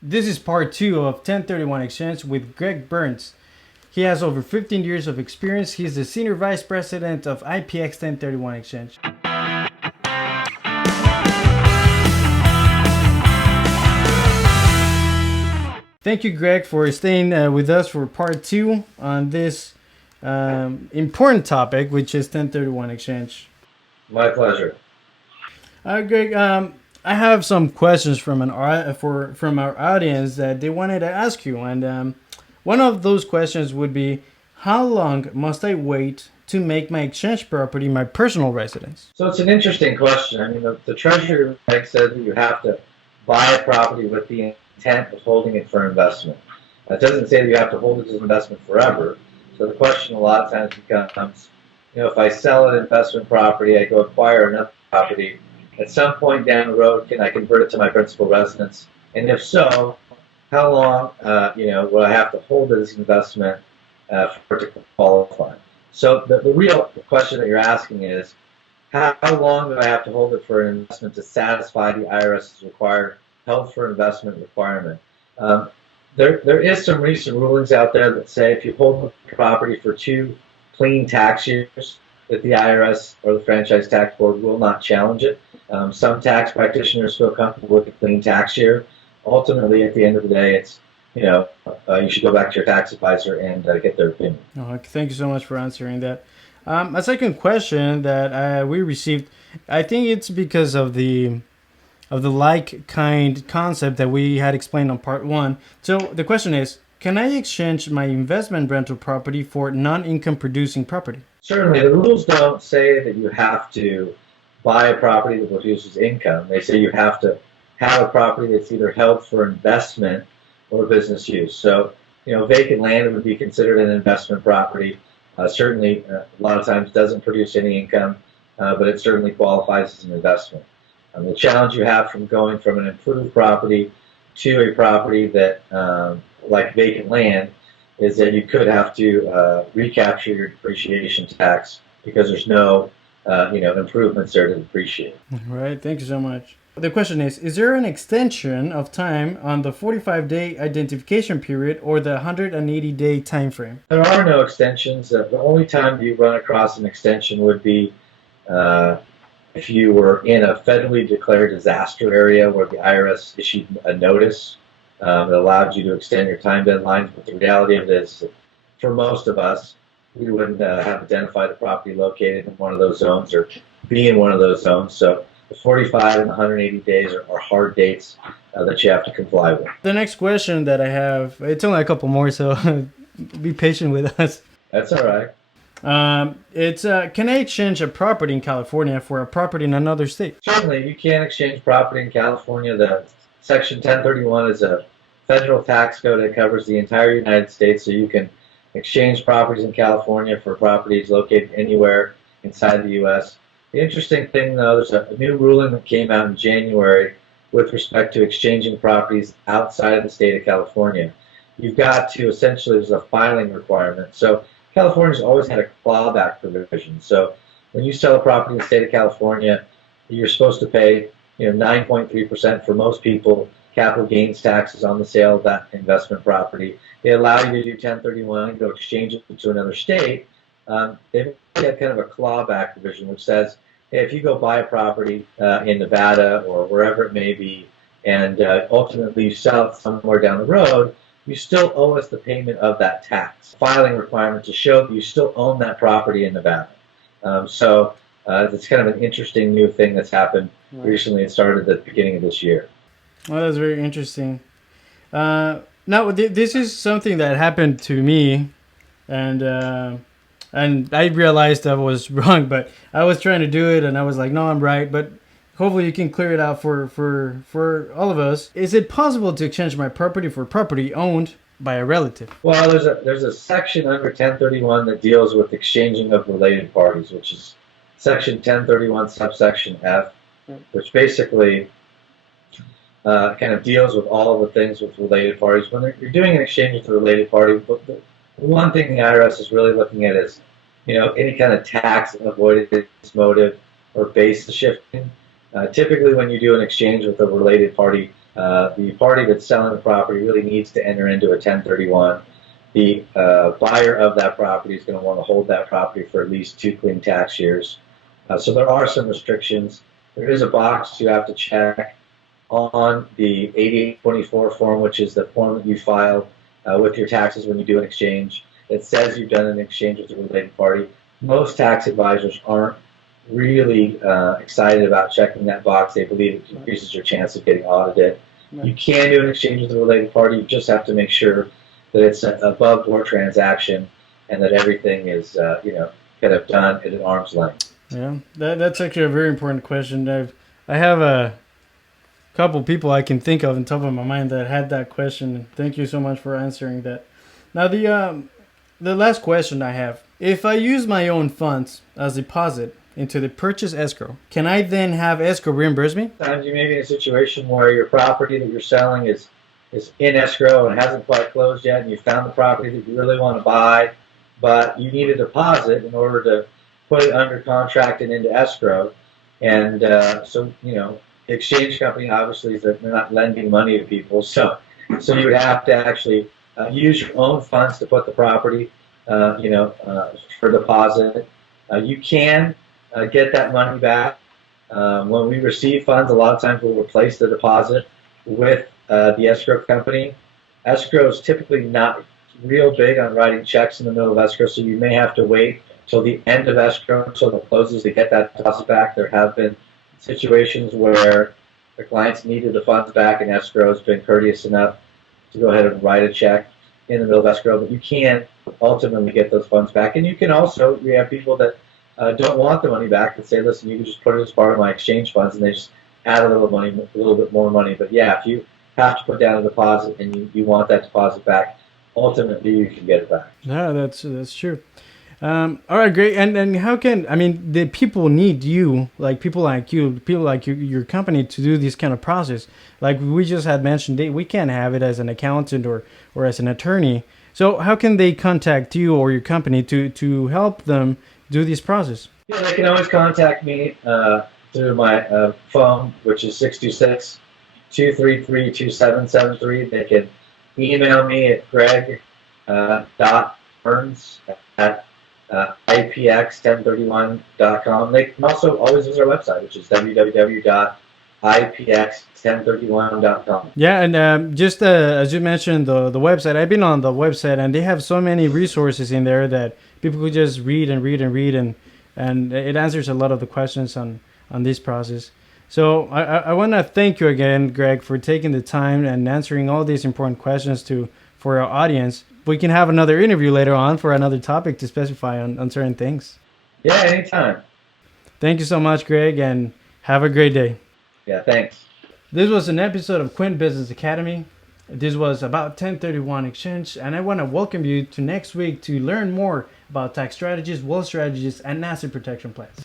This is part two of 1031 Exchange with Greg Burns. He has over 15 years of experience. He's the Senior Vice President of IPX 1031 Exchange. Thank you, Greg, for staying with us for part two on this important topic, which is 1031 Exchange. My pleasure. Greg, I have some questions from our audience that they wanted to ask you, and one of those questions would be, how long must I wait to make my exchange property my personal residence? So it's an interesting question. I mean, the Treasury Reg says that you have to buy a property with the intent of holding it for investment. It doesn't say that you have to hold it as an investment forever. So the question a lot of times becomes, if I sell an investment property, I go acquire another property, at some point down the road, can I convert it to my principal residence? And if so, how long, will I have to hold it as an investment for it to qualify? So the real question that you're asking is, how long do I have to hold it for an investment to satisfy the IRS's required held for investment requirement? There is some recent rulings out there that say if you hold the property for 2 clean tax years, that the IRS or the Franchise Tax Board will not challenge it. Some tax practitioners feel comfortable with a clean tax year. Ultimately, at the end of the day, it's you should go back to your tax advisor and get their opinion. Thank you so much for answering that. A second question that we received, I think it's because of the like-kind concept that we had explained on part one. So the question is, can I exchange my investment rental property for non-income producing property? Certainly, the rules don't say that you have to buy a property that produces income. They say you have to have a property that's either held for investment or business use. So, vacant land would be considered an investment property. Certainly, a lot of times doesn't produce any income, but it certainly qualifies as an investment. The challenge you have from going from an improved property to a property that, like vacant land, is that you could have to recapture your depreciation tax because there's no, improvements there to depreciate. All right, thank you so much. The question is there an extension of time on the 45-day identification period or the 180-day time frame? There are no extensions. The only time you run across an extension would be if you were in a federally declared disaster area where the IRS issued a notice that allowed you to extend your time deadlines. But the reality of it is, for most of us, we wouldn't have identified a property located in one of those zones or be in one of those zones. So the 45 and 180 days are hard dates that you have to comply with. The next question that I have, it's only a couple more, so be patient with us. That's all right. Can I exchange a property in California for a property in another state? Certainly, you can exchange property in California. The Section 1031 is a federal tax code that covers the entire United States, so you can exchange properties in California for properties located anywhere inside the U.S. The interesting thing, though, there's a new ruling that came out in January with respect to exchanging properties outside of the state of California. You've got to, essentially, there's a filing requirement. So California's always had a clawback provision. So when you sell a property in the state of California, you're supposed to pay 9.3% for most people capital gains taxes on the sale of that investment property. They allow you to do 1031 and go exchange it to another state. They've got kind of a clawback provision which says, hey, if you go buy a property in Nevada or wherever it may be, and ultimately you sell it somewhere down the road, you still owe us the payment of that tax. Filing requirement to show that you still own that property in Nevada. So it's kind of an interesting new thing that's happened recently. It started at the beginning of this year. Well, that's very interesting. Now, this is something that happened to me, and I realized I was wrong, but I was trying to do it, and I was like, no, I'm right, but hopefully you can clear it out for all of us. Is it possible to exchange my property for property owned by a relative? Well, there's a section under 1031 that deals with exchanging of related parties, which is Section 1031 subsection F, which basically kind of deals with all of the things with related parties. When you're doing an exchange with a related party, the one thing the IRS is really looking at is, any kind of tax avoidance motive or basis shifting. Typically, when you do an exchange with a related party, The party that's selling the property really needs to enter into a 1031. The buyer of that property is going to want to hold that property for at least 2 clean tax years. So there are some restrictions. There is a box you have to check on the 8824 form, which is the form that you file with your taxes when you do an exchange. It says you've done an exchange with a related party. Most tax advisors aren't really excited about checking that box. They believe it increases your chance of getting audited. You can do an exchange with a related party. You just have to make sure that it's an above board transaction and that everything is, kind of done at an arm's length. Yeah, that's actually a very important question. I have a couple people I can think of on top of my mind that had that question. Thank you so much for answering that. Now the last question I have: if I use my own funds as deposit into the purchase escrow, can I then have escrow reimburse me? Sometimes you may be in a situation where your property that you're selling is in escrow and hasn't quite closed yet, and you found the property that you really want to buy, but you need a deposit in order to put it under contract and into escrow. And so, the exchange company obviously is that they're not lending money to people, so you would have to actually use your own funds to put the property, for deposit. You can get that money back. When we receive funds, a lot of times we'll replace the deposit with the escrow company. Escrow is typically not real big on writing checks in the middle of escrow, so you may have to wait till the end of escrow until it closes to get that deposit back. There have been situations where the clients needed the funds back, and escrow has been courteous enough to go ahead and write a check in the middle of escrow, but you can ultimately get those funds back. And you can also, we have people that don't want the money back and say, listen, you can just put it as part of my exchange funds, and they just add a little bit more money. But yeah, if you have to put down a deposit and you want that deposit back, ultimately you can get it back. Yeah, that's true. All right, great. And then the people need you, like people like your company, to do this kind of process. Like we just had mentioned, we can't have it as an accountant or as an attorney. So how can they contact you or your company to help them do this process? Yeah, they can always contact me through my phone, which is 626-233-2773. They can email me at greg.burns@ipx1031.com. They can also always use our website, which is www.ipx1031.com. Yeah, and just as you mentioned, the website, I've been on the website, and they have so many resources in there that people could just read and it answers a lot of the questions on this process. So I want to thank you again, Greg, for taking the time and answering all these important questions for our audience. We can have another interview later on for another topic to specify on certain things. Yeah, anytime. Thank you so much, Greg, and have a great day. Yeah, thanks. This was an episode of Quint Business Academy. This was about 1031 exchange, and I want to welcome you to next week to learn more about tax strategies, wealth strategies, and asset protection plans.